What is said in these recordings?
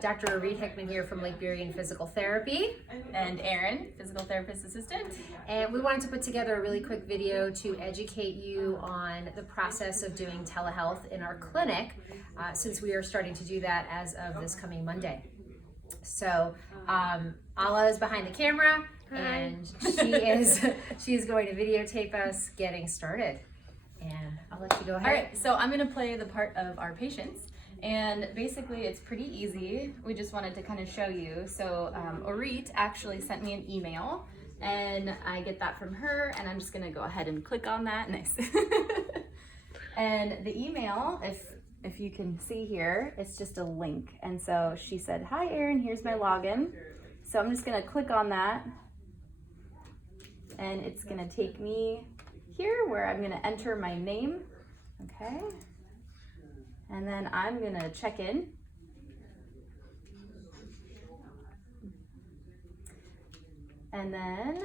Dr. Orit Hickman here from Lake Burien Physical Therapy. And Erin, physical therapist assistant. And we wanted to put together a really quick video to educate you on the process of doing telehealth in our clinic, since we are starting to do that as of this coming Monday. So Ala is behind the camera, and she is going to videotape us getting started. And I'll let you go ahead. All right, so I'm gonna play the part of our patients. And basically it's pretty easy. We just wanted to kind of show you. So Orit actually sent me an email and I get that from her, and I'm just gonna go ahead and click on that. Nice. And the email, if you can see here, it's just a link. And so she said, "Hi Erin, here's my login." So I'm just gonna click on that and it's gonna take me here where I'm gonna enter my name. Okay. And then I'm gonna check in. And then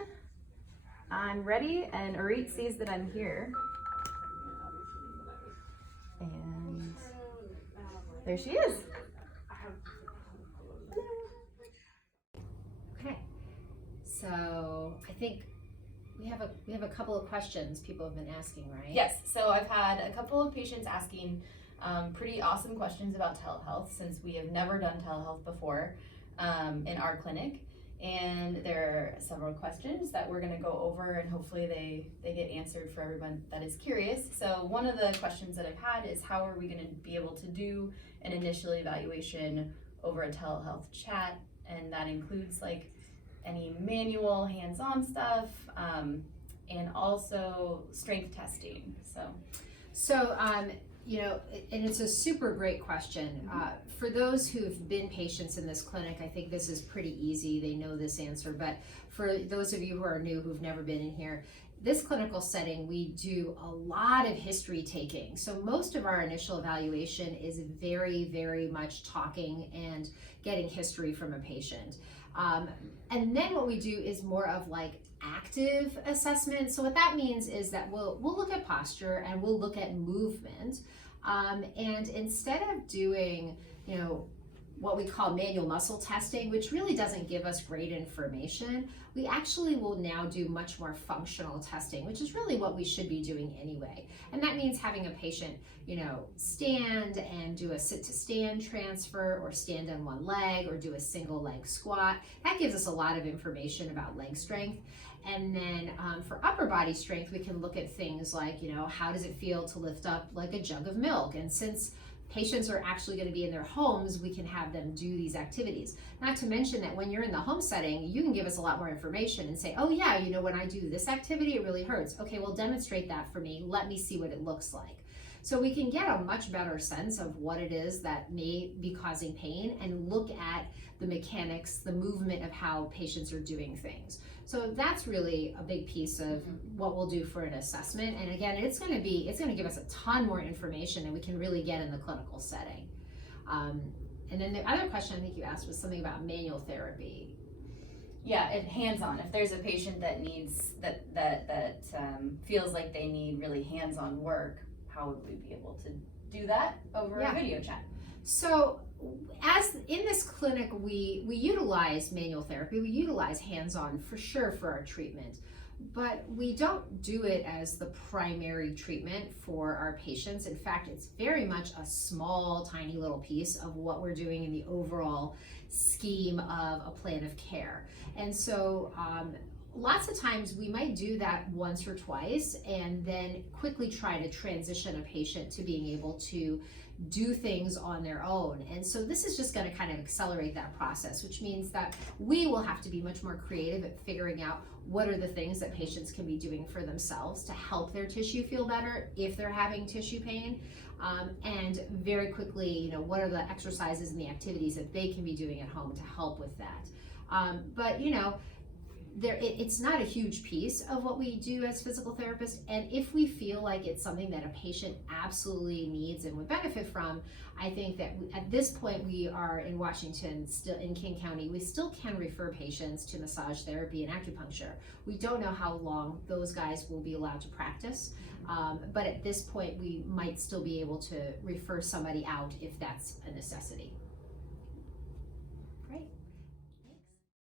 I'm ready, and Orit sees that I'm here. And there she is. Okay, so I think we have a couple of questions people have been asking, right? Yes, so I've had a couple of patients asking pretty awesome questions about telehealth, since we have never done telehealth before in our clinic. And there are several questions that we're going to go over, and hopefully they get answered for everyone that is curious. So one of the questions that I've had is, how are we going to be able to do an initial evaluation over a telehealth chat? And that includes like any manual hands-on stuff, and also strength testing. So you know, and it's a super great question. For those who've been patients in this clinic, I think this is pretty easy. They know this answer. But for those of you who are new, who've never been in here, this clinical setting, we do a lot of history taking. So most of our initial evaluation is very, very much talking and getting history from a patient. And then what we do is more of like active assessment. So what that means is that we'll look at posture and we'll look at movement. And instead of doing, you know, what we call manual muscle testing, which really doesn't give us great information, we actually will now do much more functional testing, which is really what we should be doing anyway. And that means having a patient, you know, stand and do a sit to stand transfer, or stand on one leg, or do a single leg squat. That gives us a lot of information about leg strength. And then for upper body strength, we can look at things like, you know, how does it feel to lift up like a jug of milk? And since patients are actually going to be in their homes, we can have them do these activities. Not to mention that when you're in the home setting, you can give us a lot more information and say, oh yeah, you know, when I do this activity, it really hurts. Okay, well, demonstrate that for me. Let me see what it looks like. So we can get a much better sense of what it is that may be causing pain, and look at the mechanics, the movement of how patients are doing things. So that's really a big piece of what we'll do for an assessment. And again, it's going to give us a ton more information than we can really get in the clinical setting. And then the other question I think you asked was something about manual therapy. Yeah, hands-on. If there's a patient that needs that feels like they need really hands-on work, how would we be able to do that over a video chat? So as in this clinic, we utilize manual therapy, we utilize hands-on for sure for our treatment, but we don't do it as the primary treatment for our patients. In fact, it's very much a small, tiny little piece of what we're doing in the overall scheme of a plan of care. And so lots of times we might do that once or twice, and then quickly try to transition a patient to being able to do things on their own. And so this is just going to kind of accelerate that process, which means that we will have to be much more creative at figuring out what are the things that patients can be doing for themselves to help their tissue feel better if they're having tissue pain. And very quickly, you know, what are the exercises and the activities that they can be doing at home to help with that. But you know, it's not a huge piece of what we do as physical therapists, and if we feel like it's something that a patient absolutely needs and would benefit from, I think that at this point we are in Washington, still in King County, we still can refer patients to massage therapy and acupuncture. We don't know how long those guys will be allowed to practice, but at this point we might still be able to refer somebody out if that's a necessity.